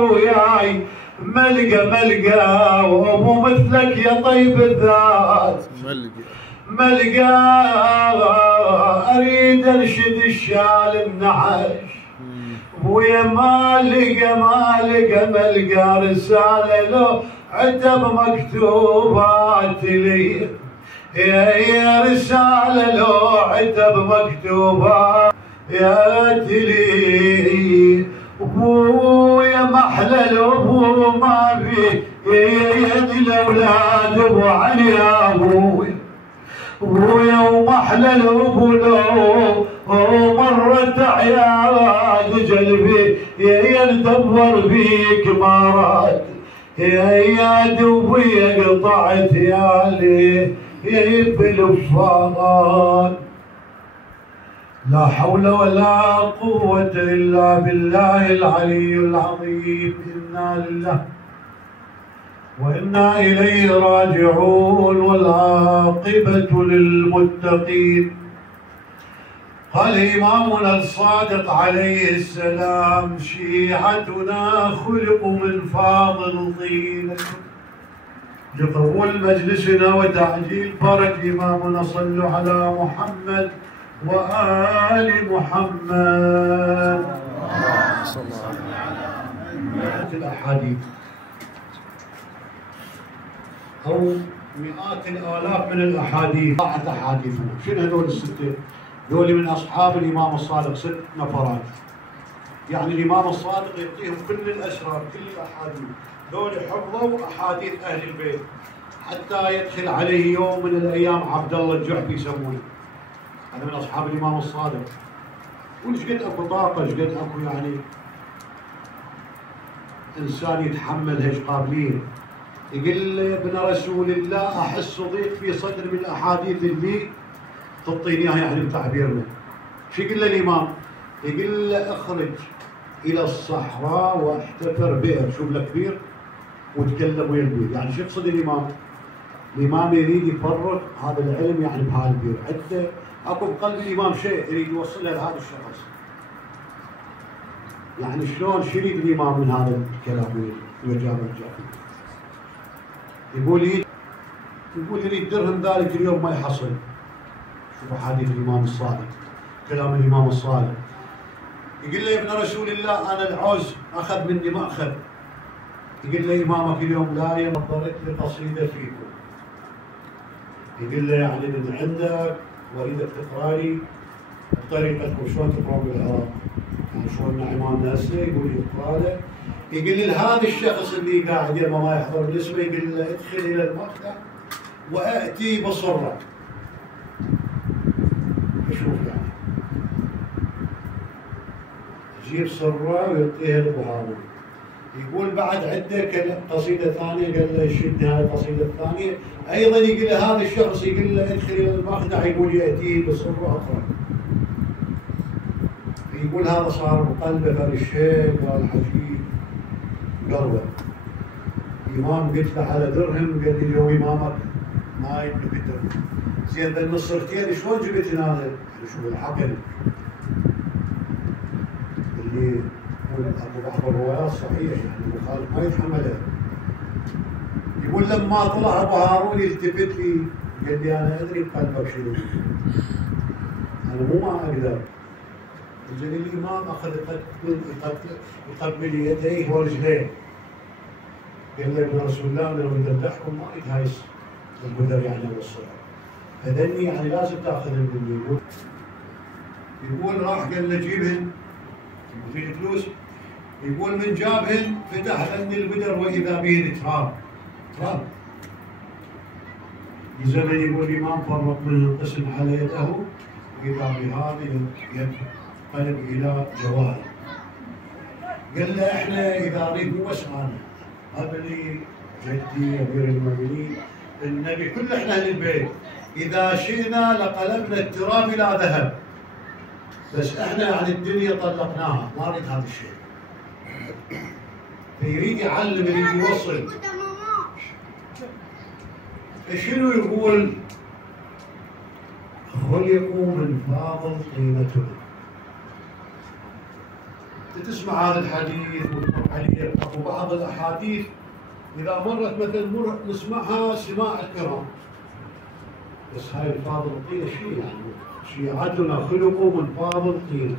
وياي ملقى وابو مثلك يا طيب الذات ملقى اريد ارشد الشال النعش ويا ما لقى رساله له عتب مكتوبات لي يا رساله له عتب مكتوبات لي ابويا محلى الابو ما في يد الاولاد ابو علي ابويا ومحلى الابو لو مرت عياد قلبي يا ندور فيك مرات يا دوبي قطعت يا لي يا بالفضل. لا حول ولا قوة إلا بالله العلي العظيم. إنا لله وإنا إليه راجعون والعاقبة للمتقين. قال إمامنا الصادق عليه السلام شيعتنا خلقوا من فاضل طين. لقبول مجلسنا وتعجيل فرج إمامنا صلوا على محمد وآل محمد. صلى الله عليه وسلم. الأحاديث أو مئات الآلاف من الأحاديث ضاعت أحاديثنا. شنو هذول الستة؟ ذول من أصحاب الإمام الصادق 6 نفرات. يعني الإمام الصادق يعطيهم كل الأسرار كل الأحاديث. ذول حفظوا أحاديث أهل البيت حتى يدخل عليه يوم من الأيام عبد الله الجحفي يسمونه. هذا من أصحاب الإمام الصادق. وش قد أكو طاقة، ايش قد أكو يعني إنسان يتحمل هيش قابلين. يقول له ابن رسول الله أحس ضيق في صدر من الأحاديث اللي تعطيني إياها يعني بتعبيرنا. شو يقول له الإمام؟ يقول له اخرج إلى الصحراء واحتفر بئر، شوف لك بئر وتكلم ويا البئر. يعني شو يقصد الإمام؟ الإمام يريد يفرغ هذا العلم يعني بهالبئر. حتى اكو بقلب الإمام شيء يريد يوصله لهذا الشخص. يعني شلون شو يريد الإمام من هذا الكلام ويجاب الجاهل؟ يقول يريد درهم ذلك اليوم ما يحصل. شوف حديث الإمام الصادق، كلام الإمام الصادق. يقول له يا ابن رسول الله أنا العوز أخذ مني ما أخذ. يقول له إمامك اليوم لا ينظرت لقصيدة فيكم. يقول له يعني من عندك واريدك تقرا لي بطريقتكم شلون تقرون بالعراق. يعني شلون إمامنا هسه يقول يقرا له. يقول لي هذا الشخص اللي قاعد يما ما يحضر بالاسم يقول له ادخل إلى المقطع وأتي بصرة. شوف يعني يجيب صرة ويعطيها لأبو هارون. يقول بعد عندك قصيدة ثانية قال له شد هاي القصيدة الثانية أيضا يقول له هذا الشخص يقول له ادخل إلى المخدع يقول يأتيه بصرة أخرى. يقول هذا صار بقلبه فالشيء قال حجيب قلبه. إمام قلت له على درهم قال لي اليوم إمامك ما يملك الدرهم. زين ذا النصرتين شلون جبت هنا؟ يعني شو العقل اللي اكو بعض الروايات صحيح يعني المخالف ما يتحملها. يقول لما طلع ابو هارون يلتفت لي قال لي انا ادري بقلبك شنو. انا مو ما اقدر. زين الامام اخذ يقبل يديه ورجليه. قال له ابن رسول الله انا لو بدي احكم ما اريد هاي القدر يعني والصعب. فذني يعني لازم تاخذ مني. يقول راح قال له جيبهن في فلوس. يقول من جابهن فتح عني البدر واذا بهن تراب. بزمن يقول الامام فرق منه القسم على يده واذا بهذه اليد قلب الى جواره. قال له احنا اذا نريد مو بس انا ابني جدي امير المؤمنين النبي كل احنا اهل البيت اذا شئنا لقلبنا التراب الى ذهب. بس احنا يعني الدنيا طلقناها ما نريد هذا الشيء. فيريد يعلم يريد يوصل. شنو يقول؟ خلقوا من فاضل طينتهم. تسمع هذا الحديث وتروح عليه وبعض الأحاديث إذا مرت مثلا نسمعها سماع الكرام. بس هاي الفاضل الطينة شو يعني؟ شيعتنا خلقوا من فاضل طينة.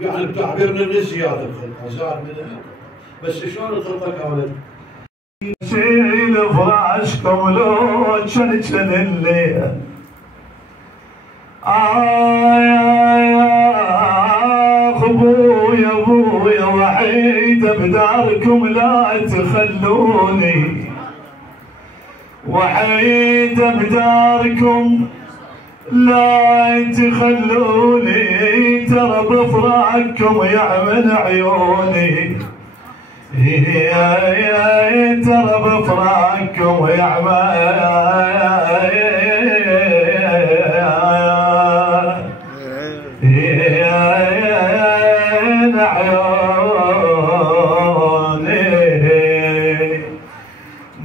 يعني بتعبيرنا من زيادة الخلقة، زاد منها. بس شلون الخلقة كانت؟ شيل فراشكم لو تشلشل الليل. ابويا ابويا وعيد بداركم لا تخلوني، وعيد بداركم لا تخلوني، ترى بفراقكم يعمل عيوني، ترى بفراقكم يعمل عيوني.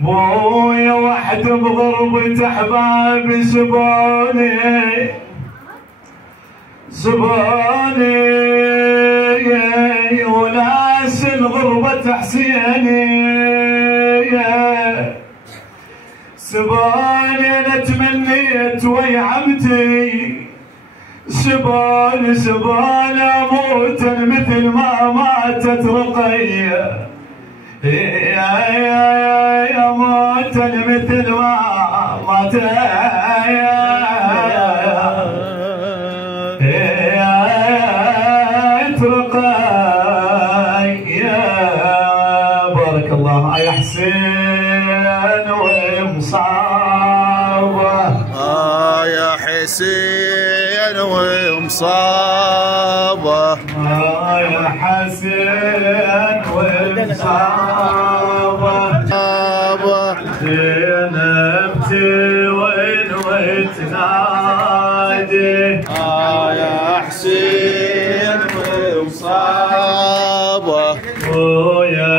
بويا وحد بغربة احباب سبوني سبوني، وناس الغربة حسيني سبوني. انا تمنيت ويا عمتي سبوني سبوني اموت مثل ما ماتت رقية، يا موت مثل ما ماتت رقية. بارك الله يا حسين ومصابه، يا حسين ومصابه، يا حسين ومصابه. زينبتي وين وتنادي، يا حسين ومصابه، ويا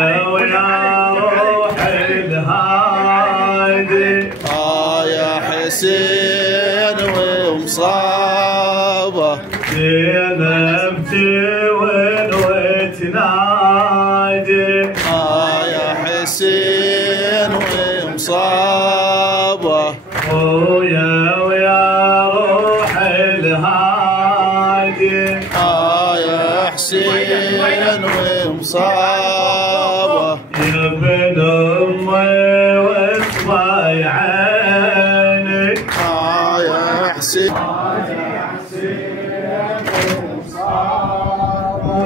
روح الهادي. يا حسين ومصابه، زينبتي وين وتنادي، يا حسين ومصابه، ويا روح الهادي. يا حسين ومصابه، يا ابن امي واصبعي عيني، يا حسين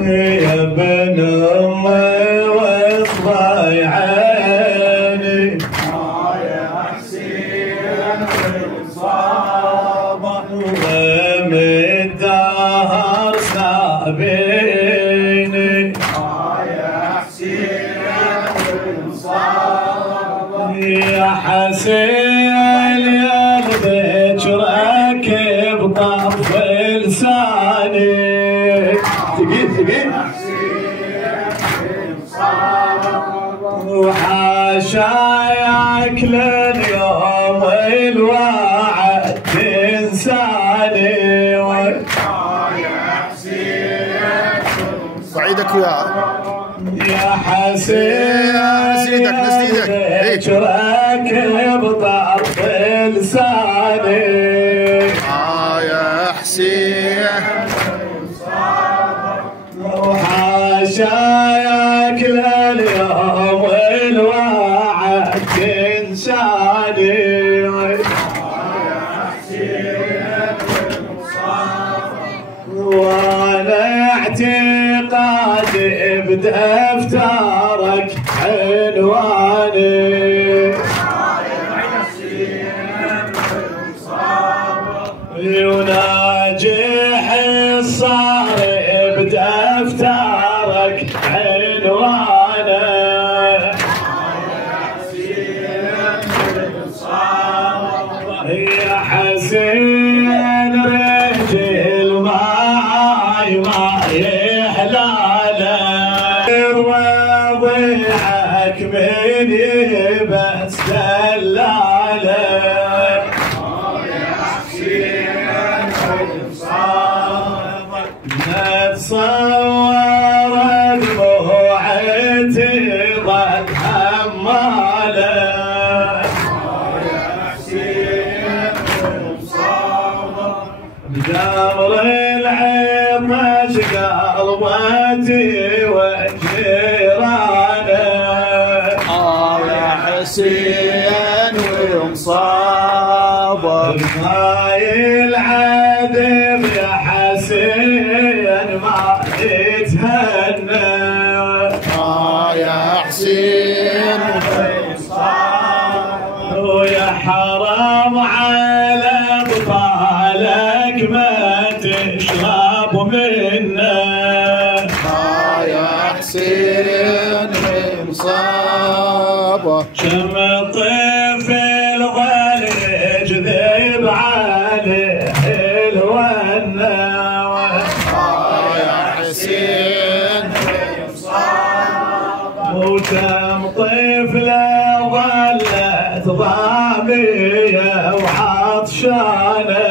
يا ابن امي واصبعي عيني. يا حسين ومصابه، ومن الدهر سابيني. يا حسين ومصابه، يا حسين يا البيت راكب طرف لساني. ثقيل ثقيل. وحاشا ياكل اليوم الوعد تنساني. صعيدك ويا يا حسين نسيدك نسيدك راكب طرف لساني. يا حسين وحاشا ياكل اليوم الوعد تنساني. وانا اعتقادي بدفترك عنواني. وناجح الصار بدفترك عنوانه. يا حسين رجل معاي ما يحلاله، وضيعك مني بس دلاله. نتصور دموع وجيرانه يا حسين ومصابه هاي العذب يا حسين ما يتهنى يا حسين ويا حرام على بطالك ما تشرب منه يا حسين مصابه شم الطفل ظل يجذب عليه الونه يا حسين وكم طفله ظلت ضاميه وعطشانه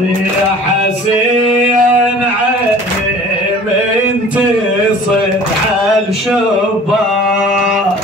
يا حسين عيني من تصد على الشباك